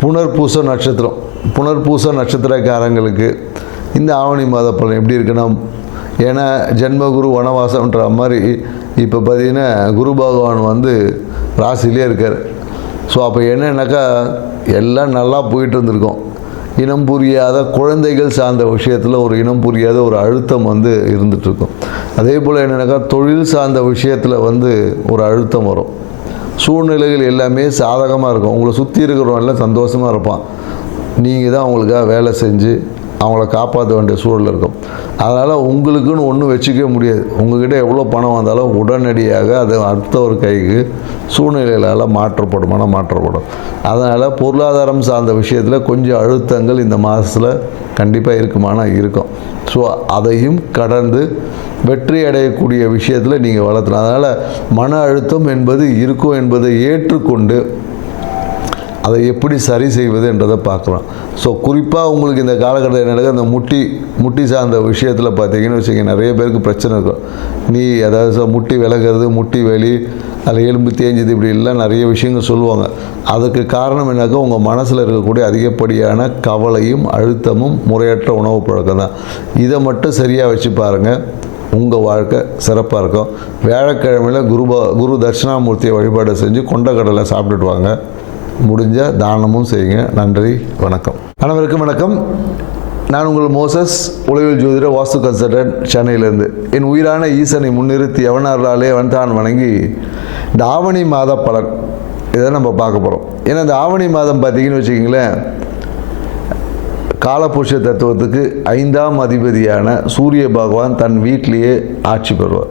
புனர்பூச நட்சத்திரம். புனர்பூச நட்சத்திரக்காரங்களுக்கு இந்த ஆவணி மாத பலன் எப்படி இருக்குன்னா ஏன்னா ஜென்மகுரு வனவாசம்ன்ற மாதிரி இப்போ பார்த்தீங்கன்னா குரு பகவான் வந்து ராசிலே இருக்கார். ஸோ அப்போ என்னன்னாக்கா எல்லாம் நல்லா போயிட்டு இருந்திருக்கோம். இனம் புரியாத குழந்தைகள் சார்ந்த விஷயத்தில் ஒரு இனம் புரியாத ஒரு அழுத்தம் வந்து இருந்துகிட்ருக்கும் அதே போல் என்னென்னாக்கா தொழில் சார்ந்த விஷயத்தில் வந்து ஒரு அழுத்தம் வரும். சூழ்நிலைகள் எல்லாமே சாதகமாக இருக்கும். உங்களை சுற்றி இருக்கிறவன் எல்லாம் சந்தோஷமாக இருப்பான். நீங்கள் தான் அவங்களுக்காக வேலை செஞ்சு அவங்கள காப்பாற்ற வேண்டிய சூழல் இருக்கும். அதனால் உங்களுக்குன்னு ஒன்றும் வச்சுக்கவே முடியாது. உங்ககிட்ட எவ்வளோ பணம் வந்தாலும் உடனடியாக அது அடுத்த ஒரு கைக்கு சூழ்நிலைகளால் மாற்றப்படுமானா மாற்றப்படும். அதனால் பொருளாதாரம் சார்ந்த விஷயத்தில் கொஞ்சம் அழுத்தங்கள் இந்த மாதத்தில் கண்டிப்பாக இருக்குமானா இருக்கும். ஸோ அதையும் கடந்து வெற்றி அடையக்கூடிய விஷயத்தில் நீங்கள் வளர்த்தணும். அதனால் மன அழுத்தம் என்பது இருக்கும் என்பதை ஏற்றுக்கொண்டு அதை எப்படி சரி செய்வது என்றதை பார்க்குறோம் ஸோ குறிப்பாக உங்களுக்கு இந்த காலகட்டத்தில் என்னடா அந்த முட்டி முட்டி சார்ந்த விஷயத்தில் பார்த்தீங்கன்னு வச்சுக்கோங்க நிறைய பேருக்கு பிரச்சனை இருக்கும். நீ அதாவது முட்டி விலகிறது முட்டி வலி அதில் எலும்பு தேஞ்சது இப்படி எல்லாம் நிறைய விஷயங்கள் சொல்லுவாங்க. அதுக்கு காரணம் என்னக்கா உங்கள் மனசில் இருக்கக்கூடிய அதிகப்படியான கவலையும் அழுத்தமும் முறையற்ற உணவு பழக்கம் தான். இதை மட்டும் சரியாக வச்சு பாருங்கள் உங்கள் வாழ்க்கை சிறப்பாக இருக்கும். வியாழக்கிழமையில் குருபா குரு தட்சிணாமூர்த்தியை வழிபாடு செஞ்சு கொண்டக்கடலை சாப்பிட்டுட்டு வாங்க. முடிஞ்ச தானமும் செய்யுங்க. நன்றி வணக்கம். அனைவருக்கும் வணக்கம். நான் உங்கள் மோசஸ் உளவில் ஜோதிட வாஸ்து கன்சல்டன்ட் சென்னையிலேருந்து. என் உயிரான ஈசனை முன்னிறுத்தி எவனாராலே அவன் தான் வணங்கி இந்த ஆவணி மாத பலன். இதை நம்ம பார்க்க போகிறோம் ஏன்னா இந்த ஆவணி மாதம் பார்த்தீங்கன்னு வச்சுக்கிங்களேன் காலபுருஷ தத்துவத்துக்கு ஐந்தாம் அதிபதியான சூரிய பகவான் தன் வீட்டிலேயே ஆட்சி பெறுவார்.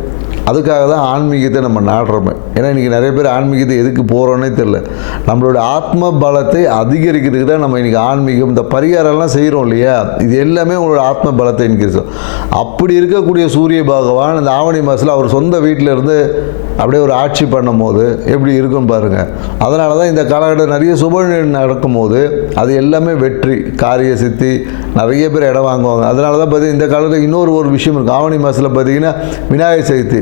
அதுக்காக தான் ஆன்மீகத்தை நம்ம நாடுறோமே. ஏன்னா இன்றைக்கி நிறைய பேர் ஆன்மீகத்தை எதுக்கு போகிறோன்னே தெரில நம்மளோட ஆத்ம பலத்தை அதிகரிக்கிறதுக்கு தான் நம்ம இன்றைக்கி ஆன்மீகம் இந்த பரிகாரம்லாம் செய்கிறோம் இல்லையா? இது எல்லாமே உங்களோட ஆத்ம பலத்தை இன்க்ரீஸ் அப்படி இருக்கக்கூடிய சூரிய பகவான் இந்த ஆவணி மாதத்தில் அவர் சொந்த வீட்டில் இருந்து அப்படியே ஒரு ஆட்சி பண்ணும்போது எப்படி இருக்கும் பாருங்கள் அதனால தான் இந்த காலகட்டம் நிறைய சுப நடக்கும்போது அது எல்லாமே வெற்றி காரிய சித்தி நிறைய பேர் இடம் வாங்குவாங்க. அதனால தான் பார்த்தீங்கன்னா இந்த காலத்தில் இன்னொரு ஒரு விஷயம் இருக்குது ஆவணி மாதத்தில் பார்த்திங்கன்னா விநாயகர் சதுர்த்தி.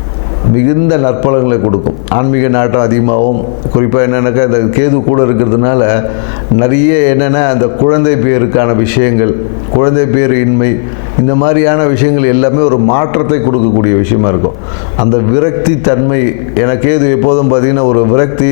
மிகுந்த நற்பலங்களை கொடுக்கும். ஆன்மீக நாட்டம் அதிகமாகவும் குறிப்பாக என்னென்னாக்கா இந்த கேது கூட இருக்கிறதுனால நிறைய என்னென்னா அந்த குழந்தை பேருக்கான விஷயங்கள் குழந்தை பேர் இன்மை இந்த மாதிரியான விஷயங்கள் எல்லாமே ஒரு மாற்றத்தை கொடுக்கக்கூடிய விஷயமா இருக்கும். அந்த விரக்தி தன்மை எனக்கு கேது எப்போதும் பார்த்திங்கன்னா ஒரு விரக்தி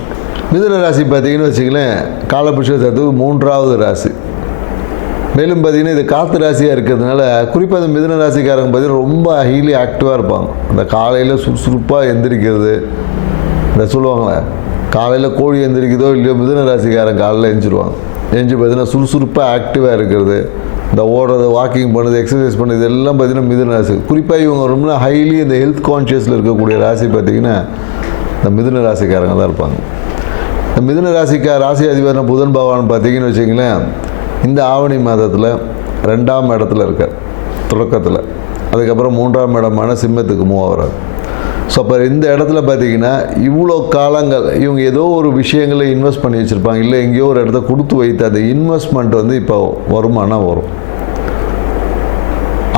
மிதுன ராசி பார்த்தீங்கன்னு வச்சுங்களேன் காலபுஷ தத்துவ மூன்றாவது ராசி. மேலும் பார்த்தீங்கன்னா இது காற்று ராசியாக இருக்கிறதுனால குறிப்பாக அந்த மிதுன ராசிக்காரங்க பார்த்தீங்கன்னா ரொம்ப ஹைலி ஆக்டிவாக இருப்பாங்க. இந்த காலையில் சுறுசுறுப்பாக எந்திரிக்கிறது இந்த சொல்லுவாங்களே காலையில் கோழி எந்திரிக்குதோ இல்லையோ மிதுன ராசிக்காரன் காலையில் எந்திரிச்சிருவாங்க. எஞ்சி பார்த்தீங்கன்னா சுறுசுறுப்பாக ஆக்டிவாக இருக்கிறது. இந்த ஓடுறது வாக்கிங் பண்ணுறது எக்ஸசைஸ் பண்ணுறது எல்லாம் பார்த்தீங்கன்னா மிதுன ராசி. குறிப்பாக இவங்க ரொம்ப ஹைலி இந்த ஹெல்த் கான்ஷியஸில் இருக்கக்கூடிய ராசி பார்த்திங்கன்னா இந்த மிதுன ராசிக்காரங்க தான் இருப்பாங்க. மிதுன ராசிக்கா ராசி அதிபரான புதன் பகவான் பார்த்தீங்கன்னு வச்சிங்களேன் இந்த ஆவணி மாதத்தில் ரெண்டாம் இடத்துல இருக்கார் தொடக்கத்தில். அதுக்கப்புறம் மூன்றாம் இடமான சிம்மத்துக்கு மூவ் ஆகிறார் ஸோ அப்போ இந்த இடத்துல பார்த்தீங்கன்னா இவ்வளோ காலங்கள் இவங்க ஏதோ ஒரு விஷயங்களை இன்வெஸ்ட் பண்ணி வச்சுருப்பாங்க. இல்லை எங்கேயோ ஒரு இடத்த கொடுத்து வைத்து அந்த இன்வெஸ்ட்மெண்ட் வந்து இப்போ வருமானம் வரும்.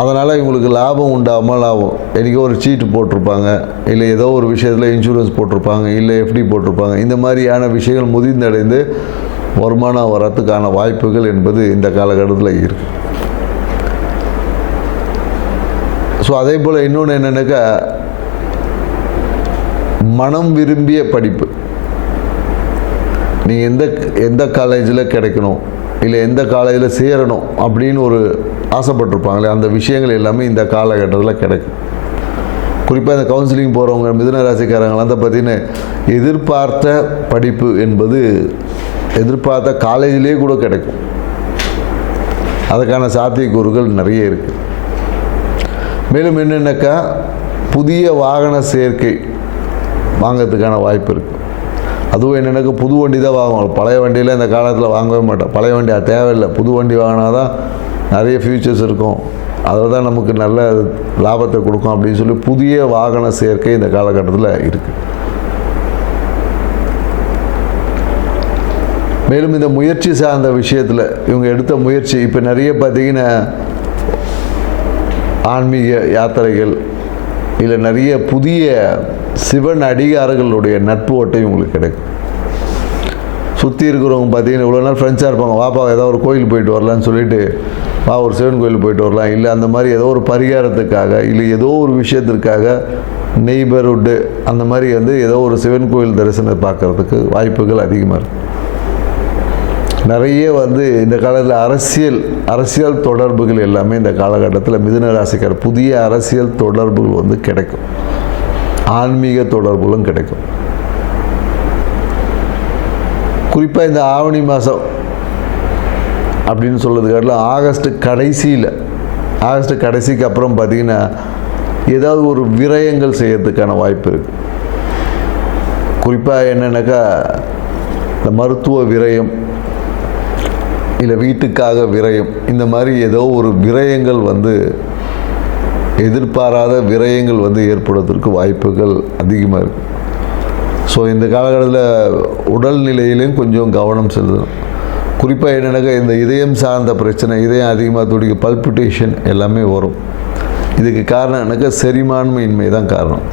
அதனால் இவங்களுக்கு லாபம் உண்டாமல் ஆகும் என்றைக்கோ ஒரு சீட்டு போட்டிருப்பாங்க இல்லை ஏதோ ஒரு விஷயத்தில் இன்சூரன்ஸ் போட்டிருப்பாங்க இல்லை எஃப்டி போட்டிருப்பாங்க. இந்த மாதிரியான விஷயங்கள் முதிர்ந்தடைந்து வருமானம் வரத்துக்கான வாய்ப்புகள் என்பது இந்த காலகட்டத்தில் இருக்குது ஸோ அதே போல் இன்னொன்று என்னென்னாக்கா மனம் விரும்பிய படிப்பு. நீங்கள் எந்த எந்த காலேஜில் கிடைக்கணும்? இல்லை எந்த காலேஜில் சேரணும் அப்படின்னு ஒரு ஆசைப்பட்டிருப்பாங்களே அந்த விஷயங்கள் எல்லாமே இந்த காலகட்டத்தில் கிடைக்கும். குறிப்பாக இந்த கவுன்சிலிங் போகிறவங்க மிதுன ராசிக்காரங்களாம் தான் பார்த்தீங்கன்னா எதிர்பார்த்த படிப்பு என்பது எதிர்பார்த்த காலேஜிலே கூட கிடைக்கும். அதுக்கான சாத்தியக்கூறுகள் நிறைய இருக்குது மேலும் என்னென்னாக்கா புதிய வாகன சேர்க்கை வாங்கிறதுக்கான வாய்ப்பு இருக்குது அதுவும் என்னென்னாக்கா புது வண்டி தான் வாங்குவோம். பழைய வண்டியில் இந்த காலத்தில் வாங்கவே மாட்டோம். பழைய வண்டி அது தேவையில்லை. புது வண்டி வாங்கினா தான் நிறைய ஃபியூச்சர்ஸ் இருக்கும். அதில் தான் நமக்கு நல்ல லாபத்தை கொடுக்கும் அப்படின்னு சொல்லி புதிய வாகன சேர்க்கை இந்த காலகட்டத்தில் இருக்குது மேலும் இந்த முயற்சி சார்ந்த விஷயத்தில் இவங்க எடுத்த முயற்சி இப்போ நிறைய பார்த்திங்கன்னா ஆன்மீக யாத்திரைகள் இல்லை நிறைய புதிய சிவன் அடிகாரர்களுடைய நட்பு ஓட்டையும் உங்களுக்கு கிடைக்கும். சுற்றி இருக்கிறவங்க பார்த்தீங்கன்னா இவ்வளோ நாள் ஃப்ரெண்ட்ஸாக இருப்பாங்க. வாப்பா ஏதோ ஒரு கோயில் போயிட்டு வரலான்னு சொல்லிட்டு வா ஒரு சிவன் கோயில் போயிட்டு வரலாம். இல்லை அந்த மாதிரி ஏதோ ஒரு பரிகாரத்துக்காக இல்லை ஏதோ ஒரு விஷயத்திற்காக நெய்பர்ஹுட்டு அந்த மாதிரி வந்து ஏதோ ஒரு சிவன் கோயில் தரிசனத்தை பார்க்குறதுக்கு வாய்ப்புகள் அதிகமாக இருக்குது நிறைய வந்து இந்த காலத்தில் அரசியல் அரசியல் தொடர்புகள் எல்லாமே இந்த காலகட்டத்தில் மிதுன ராசிக்கார் புதிய அரசியல் தொடர்புகள் வந்து கிடைக்கும். ஆன்மீக தொடர்புகளும் கிடைக்கும். குறிப்பாக இந்த ஆவணி மாதம் அப்படின்னு சொல்கிறதுக்காட்டில் ஆகஸ்ட் கடைசியில் ஆகஸ்ட் கடைசிக்கு அப்புறம் பார்த்திங்கன்னா ஏதாவது ஒரு விரயங்கள் செய்யறதுக்கான வாய்ப்பு இருக்குது குறிப்பாக என்னென்னாக்கா இந்த மருத்துவ விரயம் இல்லை வீட்டுக்காக விரயம். இந்த மாதிரி ஏதோ ஒரு விரயங்கள் வந்து எதிர்பாராத விரயங்கள் வந்து ஏற்படுவதற்கு வாய்ப்புகள் அதிகமாக இருக்குது ஸோ இந்த காலகட்டத்தில் உடல்நிலையிலையும் கொஞ்சம் கவனம் செலுத்தணும். குறிப்பாக என்னென்னாக்கா இந்த இதயம் சார்ந்த பிரச்சனை இதயம் அதிகமாக துடிக்க பல்பிட்டேஷன் எல்லாமே வரும். இதுக்கு காரணம் என்னக்கா செரிமான்மையின்மை தான் காரணம்.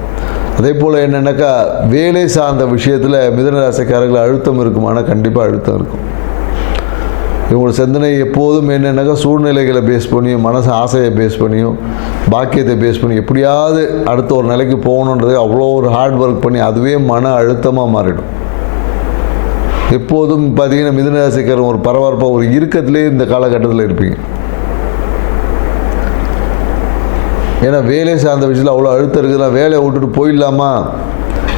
அதே போல் என்னென்னாக்கா வேலை சார்ந்த விஷயத்தில் மிதனராசிக்காரர்கள் அழுத்தம் இருக்குமானால் கண்டிப்பாக அழுத்தம் இருக்கும். இவங்களோட சிந்தனை எப்போதும் என்னென்னாக்கா சூழ்நிலைகளை பேஸ் பண்ணியும் மனசு ஆசையை பேஸ் பண்ணியும் பாக்கியத்தை பேஸ் பண்ணி எப்படியாவது அடுத்த ஒரு நிலைக்கு போகணுன்றது அவ்வளோ ஒரு ஹார்ட் ஒர்க் பண்ணி அதுவே மன அழுத்தமாக மாறிடும். எப்போதும் பார்த்தீங்கன்னா மிதுனராசிக்காரன் ஒரு பரபரப்பாக ஒரு இருக்கத்திலே இந்த காலகட்டத்தில் இருப்பீங்க. ஏன்னா வேலை சார்ந்த விஷயத்தில் அவ்வளோ அழுத்தம் இருக்குதுன்னா வேலையை விட்டுட்டு போயிடலாமா?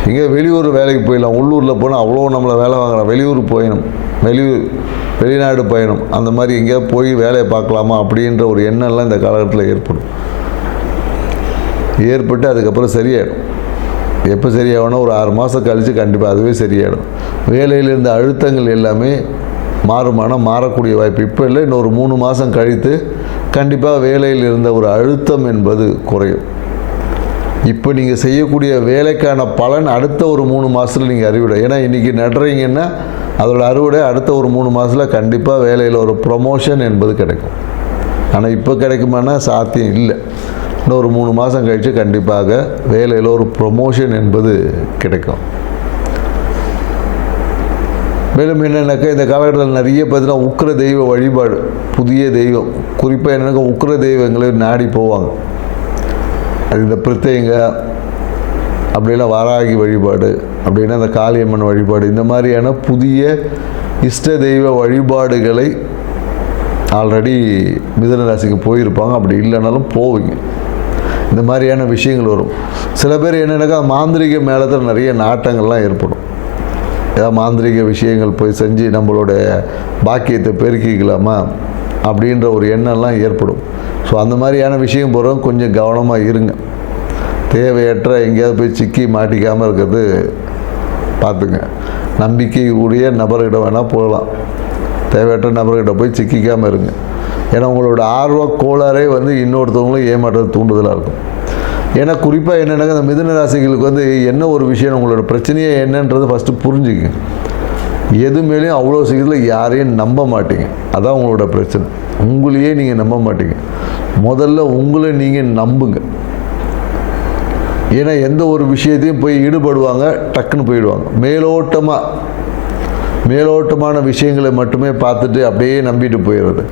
இங்கே வெளியூர் வேலைக்கு போயிடலாம் உள்ளூரில் போனால் அவ்வளோ நம்மளை வேலை வாங்குறோம் வெளியூர் போயிடணும். வெளியூர் வெளிநாடு பயணம் அந்த மாதிரி எங்கேயாவது போய் வேலையை பார்க்கலாமா அப்படின்ற ஒரு எண்ணம்லாம் இந்த காலகட்டத்தில் ஏற்படும். ஏற்பட்டு அதுக்கப்புறம் சரியாயிடும். எப்போ சரியாகணும் ஒரு ஆறு மாதம் கழித்து கண்டிப்பாக அதுவே சரியாயிடும். வேலையில் இருந்த அழுத்தங்கள் எல்லாமே மாறுமானால் மாறக்கூடிய வாய்ப்பு. இப்போ இல்லை இன்னொரு மூணு மாதம் கழித்து கண்டிப்பாக வேலையில் இருந்த ஒரு அழுத்தம் என்பது குறையும். இப்போ நீங்கள் செய்யக்கூடிய வேலைக்கான பலன் அடுத்த ஒரு மூணு மாதத்தில் நீங்கள் அறிவிடும் ஏன்னா இன்றைக்கி நடுறீங்கன்னா அதோட அறுவடை அடுத்த ஒரு மூணு மாதத்தில் கண்டிப்பாக வேலையில் ஒரு ப்ரொமோஷன் என்பது கிடைக்கும். ஆனால் இப்போ கிடைக்குமானா சாத்தியம் இல்லை. இன்னும் ஒரு மூணு மாதம் கழித்து கண்டிப்பாக வேலையில் ஒரு ப்ரொமோஷன் என்பது கிடைக்கும். மேலும் என்னென்னாக்கா இந்த காலகட்டத்தில் நிறைய பார்த்தீங்கன்னா உக்கிர தெய்வ வழிபாடு புதிய தெய்வம். குறிப்பாக என்னென்னாக்கா உக்கிர தெய்வங்களை நாடி போவாங்க. அது இந்த பிரத்யங்க அப்படின்னா வாராகி வழிபாடு அப்படின்னா அந்த காளியம்மன் வழிபாடு இந்த மாதிரியான புதிய இஷ்ட தெய்வ வழிபாடுகளை ஆல்ரெடி மிதன ராசிக்கு போயிருப்பாங்க. அப்படி இல்லைனாலும் போவீங்க. இந்த மாதிரியான விஷயங்கள் வரும். சில பேர் என்னென்னாக்கா மாந்திரிக மேலத்தில் நிறைய நாட்டங்கள்லாம் ஏற்படும். ஏதாவது மாந்திரிக விஷயங்கள் போய் செஞ்சு நம்மளுடைய பாக்கியத்தை பெருக்கிக்கலாமா? அப்படின்ற ஒரு எண்ணம்லாம் ஏற்படும். ஸோ அந்த மாதிரியான விஷயம் போகிறவங்க கொஞ்சம் கவனமாக இருங்க. தேவையற்ற எங்கேயாவது போய் சிக்கி மாட்டிக்காமல் இருக்கிறது பார்த்துங்க. நம்பிக்கை உடைய நபர்கிட்ட வேணால் போகலாம். தேவையற்ற நபர்கிட்ட போய் சிக்கிக்காமல் இருங்க. ஏன்னா உங்களோட ஆர்வ கோளாறே வந்து இன்னொருத்தவங்களும் ஏமாற்றது தூண்டுதலாக இருக்கும். ஏன்னா குறிப்பாக என்னென்னா இந்த மிதுன ராசிகளுக்கு வந்து என்ன ஒரு விஷயம் உங்களோட பிரச்சனையே என்னன்றது ஃபஸ்ட்டு புரிஞ்சுங்க எது மேலேயும் அவ்வளோ சீக்கிரத்தில் யாரையும் நம்ப மாட்டீங்க. அதான் உங்களோட பிரச்சனை. உங்களையே நீங்கள் நம்ப மாட்டீங்க. முதல்ல உங்களை நீங்கள் நம்புங்க. ஏன்னா எந்த ஒரு விஷயத்தையும் போய் ஈடுபடுவாங்க டக்குன்னு போயிடுவாங்க. மேலோட்டமாக மேலோட்டமான விஷயங்களை மட்டுமே பார்த்துட்டு அப்படியே நம்பிட்டு போயிடுறது.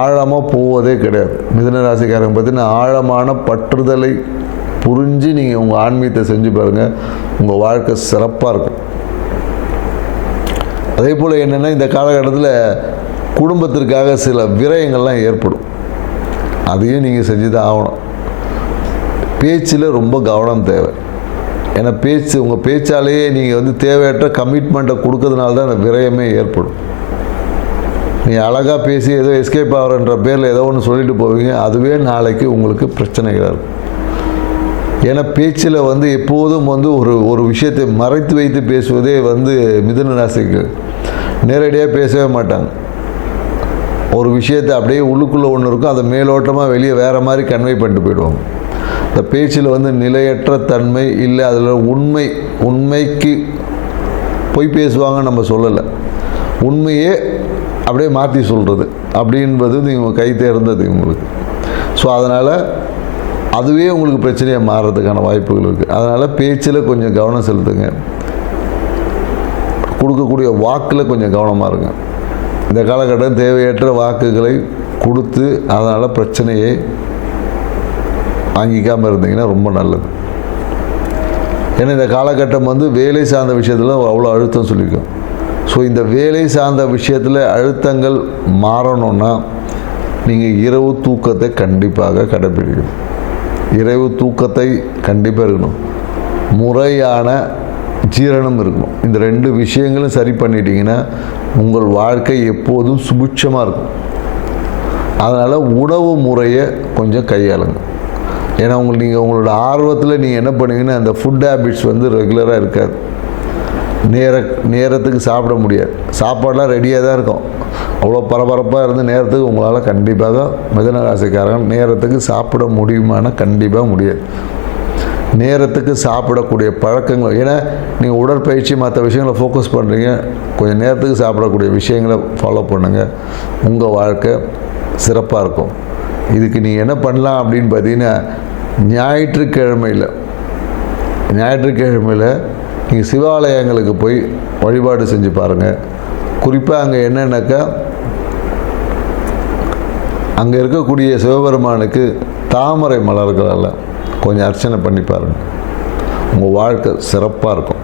ஆழமாக போவதே கிடையாது. மிதனராசிக்காரங்க பார்த்தீங்கன்னா ஆழமான பற்றுதலை புரிஞ்சு நீங்கள் உங்கள் ஆன்மீகத்தை செஞ்சு பாருங்கள் உங்கள் வாழ்க்கை சிறப்பாக இருக்கும். அதே போல் என்னென்னா இந்த காலகட்டத்தில் குடும்பத்திற்காக சில விரயங்கள்லாம் ஏற்படும். அதையும் நீங்கள் செஞ்சு தான் ஆகணும். பேச்சில் ரொம்ப கவனம் தேவை. ஏன்னா பேச்சு உங்கள் பேச்சாலேயே நீங்கள் வந்து தேவையற்ற கமிட்மெண்ட்டை கொடுக்கறதுனால தான் அந்த விரயமே ஏற்படும். நீங்கள் அழகாக பேசி ஏதோ எஸ்கேப் ஆகிறன்ற பேரில் ஏதோ ஒன்று சொல்லிட்டு போவீங்க அதுவே நாளைக்கு உங்களுக்கு பிரச்சனைகளாக இருக்கும். ஏன்னா பேச்சில் வந்து எப்போதும் வந்து ஒரு ஒரு விஷயத்தை மறைத்து வைத்து பேசுவதே வந்து மிதுன ராசிக்கு நேரடியாக பேசவே மாட்டாங்க. ஒரு விஷயத்தை அப்படியே உள்ளுக்குள்ளே ஒன்று இருக்கும் அதை மேலோட்டமாக வெளியே வேறு மாதிரி கன்வே பண்ணிட்டு போயிடுவாங்க. இந்த பேச்சில் வந்து நிலையற்ற தன்மை இல்லை அதில் உண்மை உண்மைக்கு பொய் பேசுவாங்கன்னு நம்ம சொல்லலை. உண்மையே அப்படியே மாற்றி சொல்கிறது அப்படின்றது நீங்கள் கை தேர்ந்தது உங்களுக்கு ஸோ அதனால் அதுவே உங்களுக்கு பிரச்சனையாக மாறுறதுக்கான வாய்ப்புகள் இருக்குது அதனால் பேச்சில் கொஞ்சம் கவனம் செலுத்துங்க. கொடுக்கக்கூடிய வாக்கில் கொஞ்சம் கவனமாக இருங்க. இந்த காலகட்டம் தேவையற்ற வாக்குகளை கொடுத்து அதனால் பிரச்சனையை வாங்கிக்காமல் இருந்தீங்கன்னா ரொம்ப நல்லது. ஏன்னா இந்த காலகட்டம் வந்து வேலை சார்ந்த விஷயத்தில் அவ்வளோ அழுத்தம் சொல்லிக்கும் ஸோ இந்த வேலை சார்ந்த விஷயத்தில் அழுத்தங்கள் மாறணும்னா நீங்கள் இரவு தூக்கத்தை கண்டிப்பாக கடைபிடிக்கணும். இரவு தூக்கத்தை கண்டிப்பாக இருக்கணும். முறையான ஜீரணம் இருக்கணும். இந்த ரெண்டு விஷயங்களும் சரி பண்ணிட்டீங்கன்னா உங்கள் வாழ்க்கை எப்போதும் சுபிட்சமாக இருக்கும். அதனால் உணவு முறையை கொஞ்சம் கையாளுங்க. ஏன்னா உங்களுக்கு நீங்கள் உங்களோட ஆர்வத்தில் நீங்கள் என்ன பண்ணுவீங்கன்னா அந்த ஃபுட் ஹேபிட்ஸ் வந்து ரெகுலராக இருக்காது. நேர நேரத்துக்கு சாப்பிட முடியாது. சாப்பாடெலாம் ரெடியாக தான் இருக்கும். அவ்வளோ பரபரப்பாக இருந்து நேரத்துக்கு உங்களால் கண்டிப்பாக மிதன ராசிக்காரங்க நேரத்துக்கு சாப்பிட முடியுமானா கண்டிப்பாக முடியாது. நேரத்துக்கு சாப்பிடக்கூடிய பழக்கங்கள் ஏன்னா நீங்கள் உடற்பயிற்சி மற்ற விஷயங்களை ஃபோக்கஸ் பண்ணுறீங்க கொஞ்சம் நேரத்துக்கு சாப்பிடக்கூடிய விஷயங்களை ஃபாலோ பண்ணுங்கள் உங்கள் வாழ்க்கை சிறப்பாக இருக்கும். இதுக்கு நீங்கள் என்ன பண்ணலாம் அப்படின்னு பார்த்தீங்கன்னா ஞாயிற்றுக்கிழமையில் ஞாயிற்றுக்கிழமையில் நீங்கள் சிவாலயங்களுக்கு போய் வழிபாடு செஞ்சு பாருங்கள் குறிப்பாக அங்கே என்னென்னாக்கா அங்கே இருக்கக்கூடிய சிவபெருமானுக்கு தாமரை மலர்களால் கொஞ்சம் அர்ச்சனை பண்ணி பாருங்கள் உங்கள் வாழ்க்கை சிறப்பாக இருக்கும்.